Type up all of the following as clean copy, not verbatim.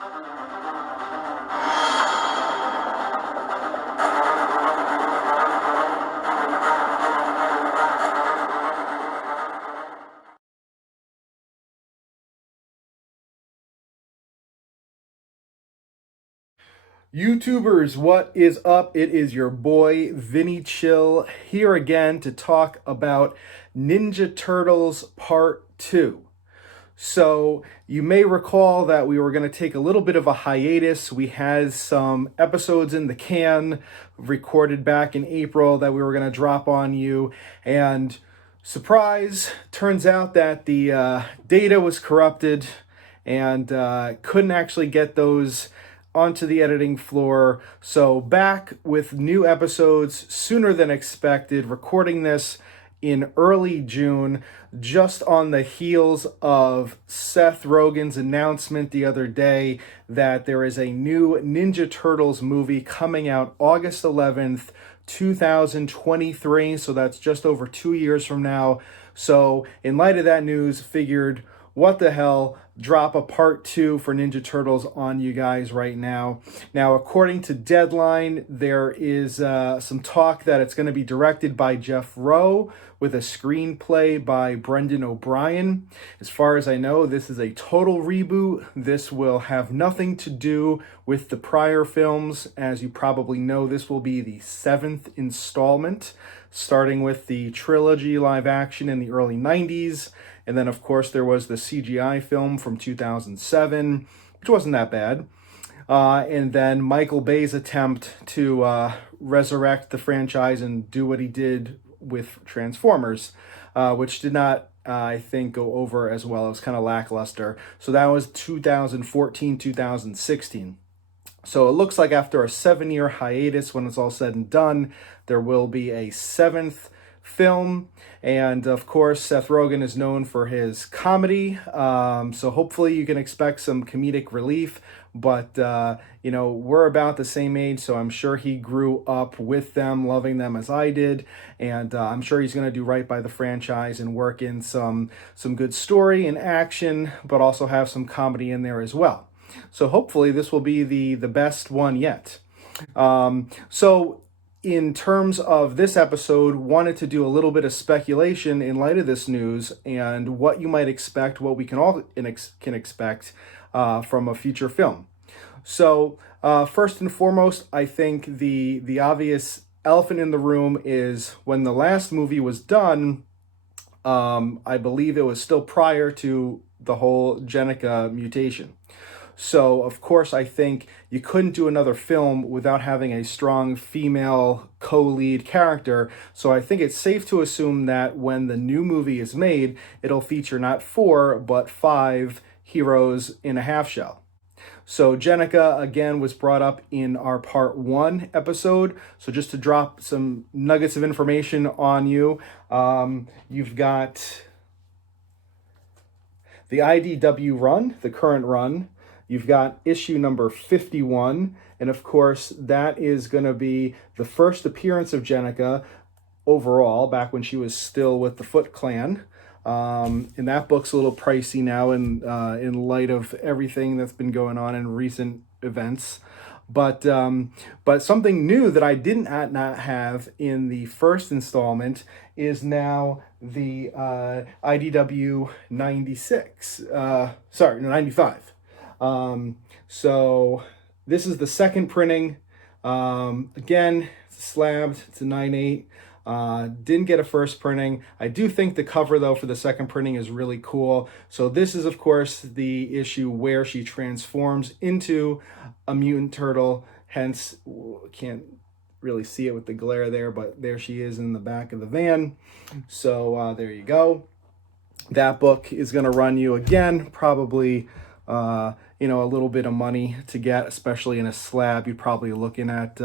YouTubers, what is up? It is your boy Vinny Chill here again to talk about Ninja Turtles Part 2. So, you may recall that we were going to take a little bit of a hiatus. We had some episodes in the can recorded back in April that we were going to drop on you. And surprise, turns out that the data was corrupted and couldn't actually get those onto the editing floor. So back with new episodes sooner than expected, recording this in early June, just on the heels of Seth Rogen's announcement the other day that there is a new Ninja Turtles movie coming out August 11th, 2023. So that's just over 2 years from now. So in light of that news, figured, what the hell, drop a part 2 for Ninja Turtles on you guys right now. Now, according to Deadline, there is some talk that it's going to be directed by Jeff Rowe with a screenplay by Brendan O'Brien. As far as I know, this is a total reboot. This will have nothing to do with the prior films. As you probably know, this will be the 7th installment, starting with the trilogy live action in the early 90s. And then, of course, there was the CGI film from 2007, which wasn't that bad. And then Michael Bay's attempt to resurrect the franchise and do what he did with Transformers, which did not, I think, go over as well. It was kind of lackluster. So that was 2014, 2016. So it looks like after a 7-year hiatus, when it's all said and done, there will be a 7th film. And of course, Seth Rogen is known for his comedy, so hopefully you can expect some comedic relief. But we're about the same age, so I'm sure he grew up with them, loving them as I did, and I'm sure he's going to do right by the franchise and work in some good story and action, but also have some comedy in there as well. So hopefully this will be the best one yet. So in terms of this episode, wanted to do a little bit of speculation in light of this news and what you might expect, what we can all can expect from a future film. So first and foremost, I think the obvious elephant in the room is when the last movie was done, I believe it was still prior to the whole Jennika mutation. So, of course, I think you couldn't do another film without having a strong female co-lead character. So I think it's safe to assume that when the new movie is made, it'll feature not 4, but 5 heroes in a half shell. So Jennika, again, was brought up in our part 1 episode. So just to drop some nuggets of information on you, you've got the IDW run, the current run. You've got issue number 51, and of course, that is going to be the first appearance of Jennika overall, back when she was still with the Foot Clan. And that book's a little pricey now in light of everything that's been going on in recent events. But something new that I did not have in the first installment is now the IDW 96. 95. So this is the second printing. Again, it's slabbed. It's a 9/8. Didn't get a first printing. I do think the cover, though, for the second printing is really cool. So this is, of course, the issue where she transforms into a mutant turtle. Hence, can't really see it with the glare there, but there she is in the back of the van. So there you go. That book is going to run you, again, probably a little bit of money to get, especially in a slab. You're probably looking at,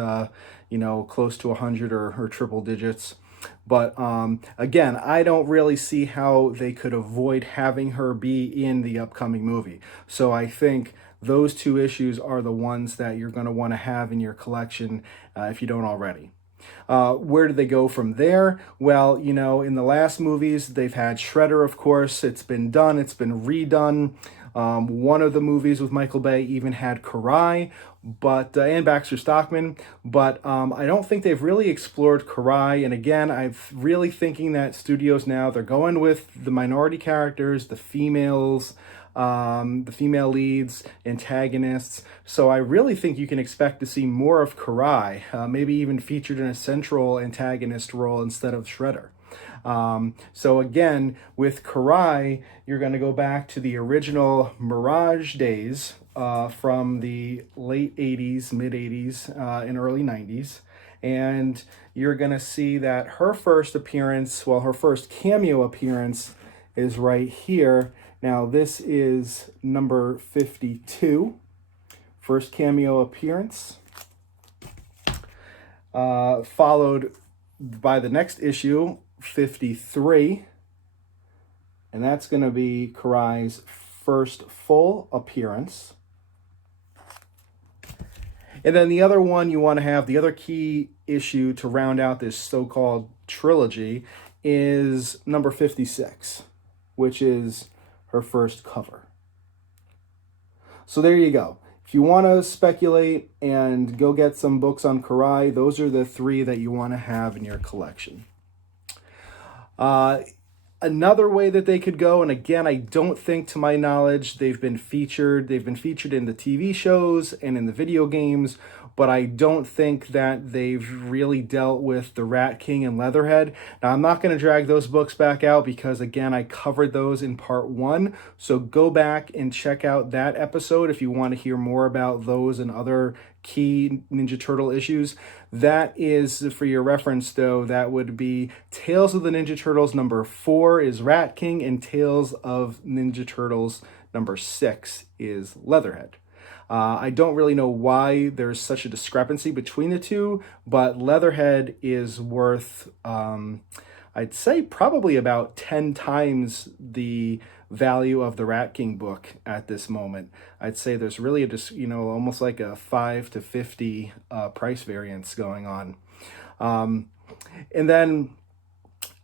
close to 100 or triple digits. But again, I don't really see how they could avoid having her be in the upcoming movie. So I think those 2 issues are the ones that you're going to want to have in your collection if you don't already. Where do they go from there? Well, in the last movies, they've had Shredder, of course. It's been done. It's been redone. One of the movies with Michael Bay even had Karai, but and Baxter Stockman, but I don't think they've really explored Karai. And again, I'm really thinking that studios now, they're going with the minority characters, the females, the female leads, antagonists. So I really think you can expect to see more of Karai, maybe even featured in a central antagonist role instead of Shredder. So again, with Karai, you're going to go back to the original Mirage days from the late 80s, mid 80s, and early 90s. And you're going to see that her first appearance, well, her first cameo appearance is right here. Now, this is number 52, first cameo appearance, followed by the next issue, 53, and that's going to be Karai's first full appearance. And then the other one you want to have, the other key issue to round out this so-called trilogy is number 56, which is her first cover. So there you go. If you want to speculate and go get some books on Karai, those are the three that you want to have in your collection. Another way that they could go, and again, I don't think, to my knowledge, they've been featured in the TV shows and in the video games, but I don't think that they've really dealt with the Rat King and Leatherhead. Now, I'm not going to drag those books back out because, again, I covered those in part 1, so go back and check out that episode if you want to hear more about those and other key Ninja Turtle issues. That is, for your reference though, that would be Tales of the Ninja Turtles number 4 is Rat King, and Tales of Ninja Turtles number 6 is Leatherhead. I don't really know why there's such a discrepancy between the two, but Leatherhead is worth, I'd say, probably about 10 times the value of the Rat King book at this moment. I'd say there's really almost like a 5 to 50 price variance going on. And then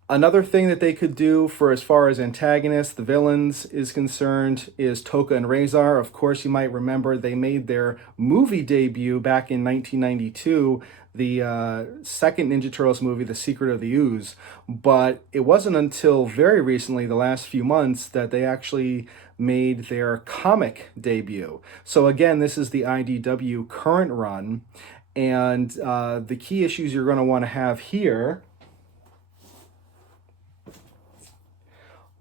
another thing that they could do for as far as antagonists, the villains, is concerned is Tokka and Rahzar. Of course, you might remember they made their movie debut back in 1992, the second Ninja Turtles movie, The Secret of the Ooze. But it wasn't until very recently, the last few months, that they actually made their comic debut. So again, this is the IDW current run. And the key issues you're going to want to have here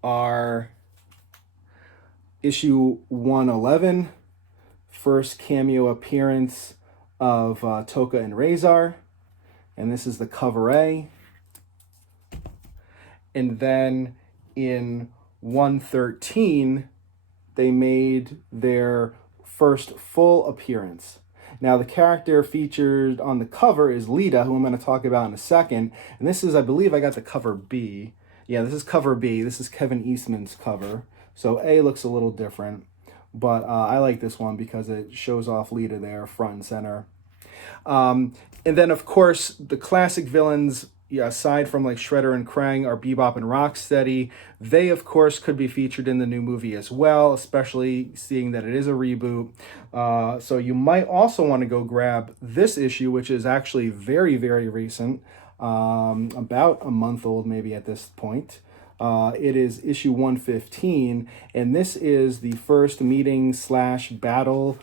are issue 111, first cameo appearance of Tokka and Rahzar, and this is the cover A. And then in 113, they made their first full appearance. Now, the character featured on the cover is Lita, who I'm going to talk about in a second, and this is, I believe I got the cover B. Yeah, this is cover B. This is Kevin Eastman's cover. So A looks a little different, but I like this one because it shows off Lita there, front and center. And then, of course, the classic villains, aside from like Shredder and Krang, are Bebop and Rocksteady. They, of course, could be featured in the new movie as well, especially seeing that it is a reboot. So you might also want to go grab this issue, which is actually very, very recent. About a month old maybe at this point. It is issue 115, and this is the first meeting / battle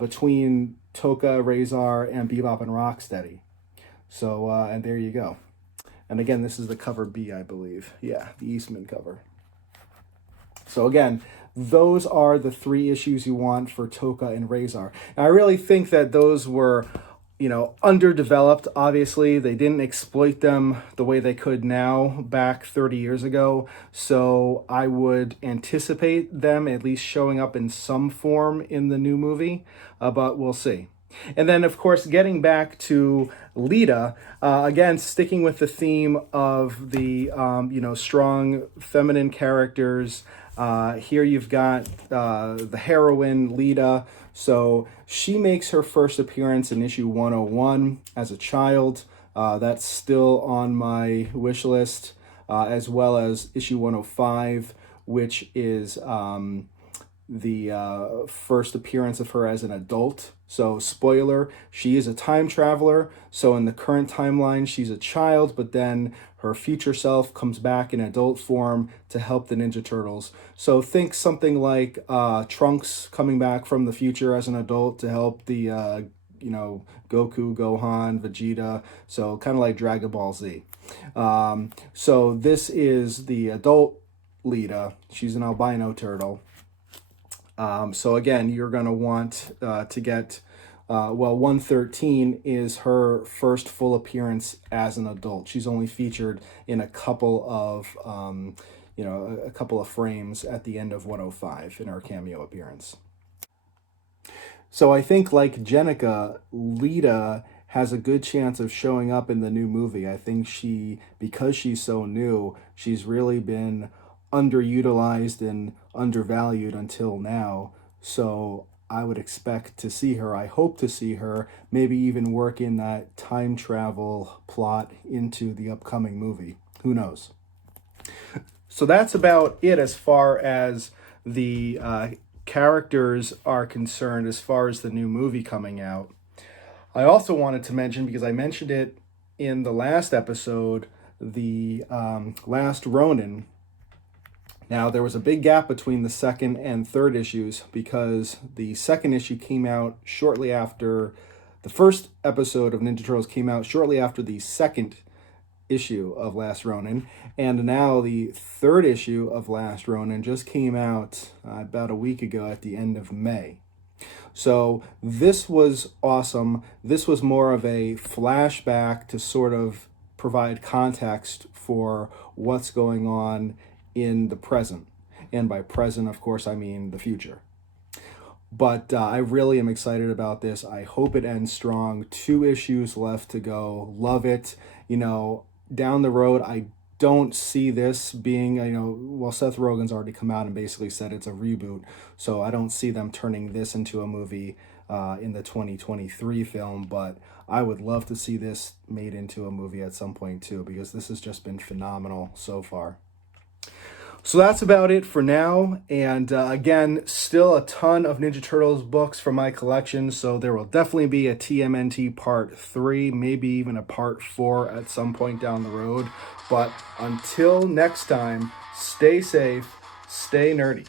between Tokka, Rahzar, and Bebop and Rocksteady. So, and there you go. And again, this is the cover B, I believe. Yeah, the Eastman cover. So again, those are the 3 issues you want for Tokka and Rahzar. Now, I really think that those were underdeveloped. Obviously, they didn't exploit them the way they could now back 30 years ago. So I would anticipate them at least showing up in some form in the new movie, but we'll see. And then, of course, getting back to Lita, again, sticking with the theme of the, strong feminine characters. Here you've got the heroine, Lita. So she makes her first appearance in issue 101 as a child. That's still on my wish list, as well as issue 105, which is the first appearance of her as an adult. So, spoiler, she is a time traveler. So, in the current timeline, she's a child, but then her future self comes back in adult form to help the Ninja Turtles. So, think something like Trunks coming back from the future as an adult to help the Goku, Gohan, Vegeta. So, kind of like Dragon Ball Z. So, this is the adult Lita. She's an albino turtle. So again, you're going to want to get, 113 is her first full appearance as an adult. She's only featured in a couple of, a couple of frames at the end of 105 in her cameo appearance. So I think like Jennika, Lita has a good chance of showing up in the new movie. I think because she's so new, she's really been underutilized and undervalued until now. So I would expect to see her. I hope to see her, maybe even work in that time travel plot into the upcoming movie. Who knows? So that's about it as far as the characters are concerned, as far as the new movie coming out. I also wanted to mention, because I mentioned it in the last episode, the Last Ronin. Now, there was a big gap between the second and third issues because the second issue came out shortly after the first episode of Ninja Turtles came out shortly after the second issue of Last Ronin, and now the third issue of Last Ronin just came out about a week ago at the end of May. So this was awesome. This was more of a flashback to sort of provide context for what's going on in the present. And by present, of course, I mean the future. But I really am excited about this. I hope it ends strong. 2 issues left to go. Love it. Down the road, I don't see this being, Seth Rogen's already come out and basically said it's a reboot. So I don't see them turning this into a movie in the 2023 film. But I would love to see this made into a movie at some point too, because this has just been phenomenal so far. So that's about it for now. And again, still a ton of Ninja Turtles books from my collection. So there will definitely be a TMNT Part 3, maybe even a Part 4 at some point down the road. But until next time, stay safe, stay nerdy.